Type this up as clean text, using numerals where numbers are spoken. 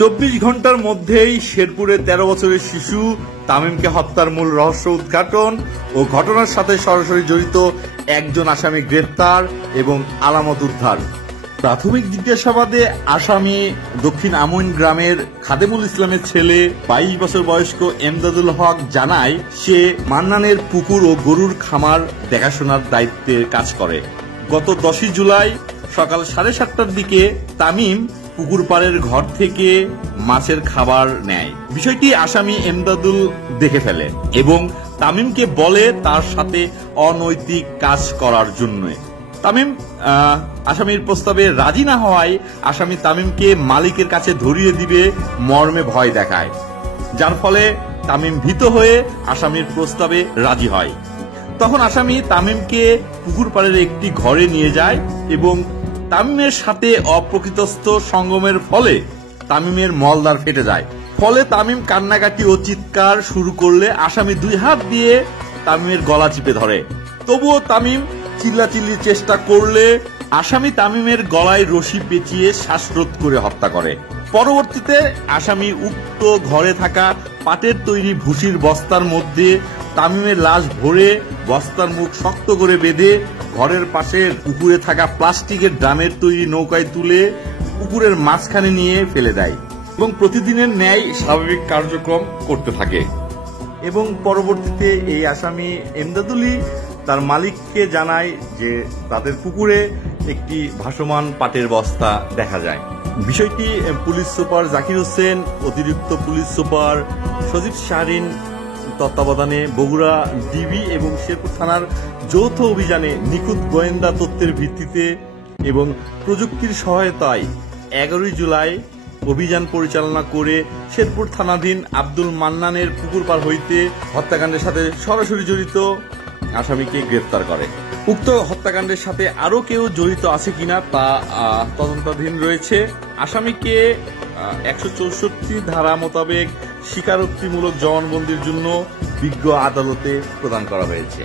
24 ঘন্টার মধ্যেই শেরপুরে 13 বছরের শিশু তামিমকে হত্যার মূল রহস্য উদ্ঘাটন ও ঘটনার সাথে সরাসরি জড়িত একজন আসামি গ্রেফতার এবং আলামত উদ্ধার। প্রাথমিক জিজ্ঞাসাবাদে আসামি দক্ষিণ আমইন গ্রামের খাদেমুল ইসলামের ছেলে 22 বছর বয়স্ক এমদাদুল হক জানায় সে মান্নানের পুকুর ও গরুর খামার দেখাশোনার দায়িত্বে কাজ করে। গত 10 জুলাই সকাল 7:30টার দিকে তামিম পুকুর পাড়ের ঘর থেকে মাছের খাবার নেয়। বিষয়টি আসামি এমদাদুল দেখে ফেলে এবং তামিমকে বলে তার সাথে অনৈতিক কাজ করার জন্য। তামিম আসামির প্রস্তাবে রাজি না হওয়ায় আসামি তামিমকে মালিকের কাছে ধরিয়ে দিবে মর্মে ভয় দেখায়, যার ফলে তামিম ভীত হয়ে আসামির প্রস্তাবে রাজি হয়। তখন আসামি তামিমকে পুকুর পাড়ের একটি ঘরে নিয়ে যায় এবং তামিমের সাথে অপ্রকৃতস্থ সঙ্গমের ফলে তামিমের মলদ্বার ফেটে যায়। ফলে তামিম কান্নাকাটি ও চিৎকার শুরু করলে আসামি 2 হাত দিয়ে তামিমের গলা চিপে ধরে। তবুও তামিম চিল্লাচিল্লির চেষ্টা করলে আসামি তামিমের গলায় রশি পেঁচিয়ে শ্বাসরোধ করে হত্যা করে। পরবর্তীতে আসামি উক্ত ঘরে থাকা পাটের তৈরি ভুসির বস্তার মধ্যে তামিমের লাশ ভরে বস্তার মুখ শক্ত করে বেঁধে ঘরের পাশের পুকুরে থাকা প্লাস্টিকের ড্রামের তৈরি নৌকায় তুলে পুকুরের মাঝখানে নিয়ে ফেলে দেয় এবং প্রতিদিনের ন্যায় স্বাভাবিক কার্যক্রম করতে থাকে। এবং পরবর্তীতে এই আসামি এমদাদুলি তার মালিককে জানায় যে তাদের পুকুরে একটি ভাসমান পাটের বস্তা দেখা যায়। বিষয়টি পুলিশ সুপার জাকির হোসেন, অতিরিক্ত পুলিশ সুপার সজীব শাহরিন তত্ত্বাবধানে বগুড়া ডিবি এবং শেরপুর থানার যৌথ অভিযানে নিখুঁত গোয়েন্দা তথ্যের ভিত্তিতে এবং প্রযুক্তির সহায়তায় 11 জুলাই অভিযান পরিচালনা করে শেরপুর থানাধীন আব্দুল মান্নানের পুকুর পার হইতে হত্যাকাণ্ডের সাথে সরাসরি জড়িত আসামিকে গ্রেফতার করে। উক্ত হত্যাকাণ্ডের সাথে আরো কেউ জড়িত আছে কিনা তা তদন্তাধীন রয়েছে। আসামিকে 164 ধারা মোতাবেক স্বীকারোক্তিমূলক জবানবন্দির জন্য বিজ্ঞ আদালতে প্রদান করা হয়েছে।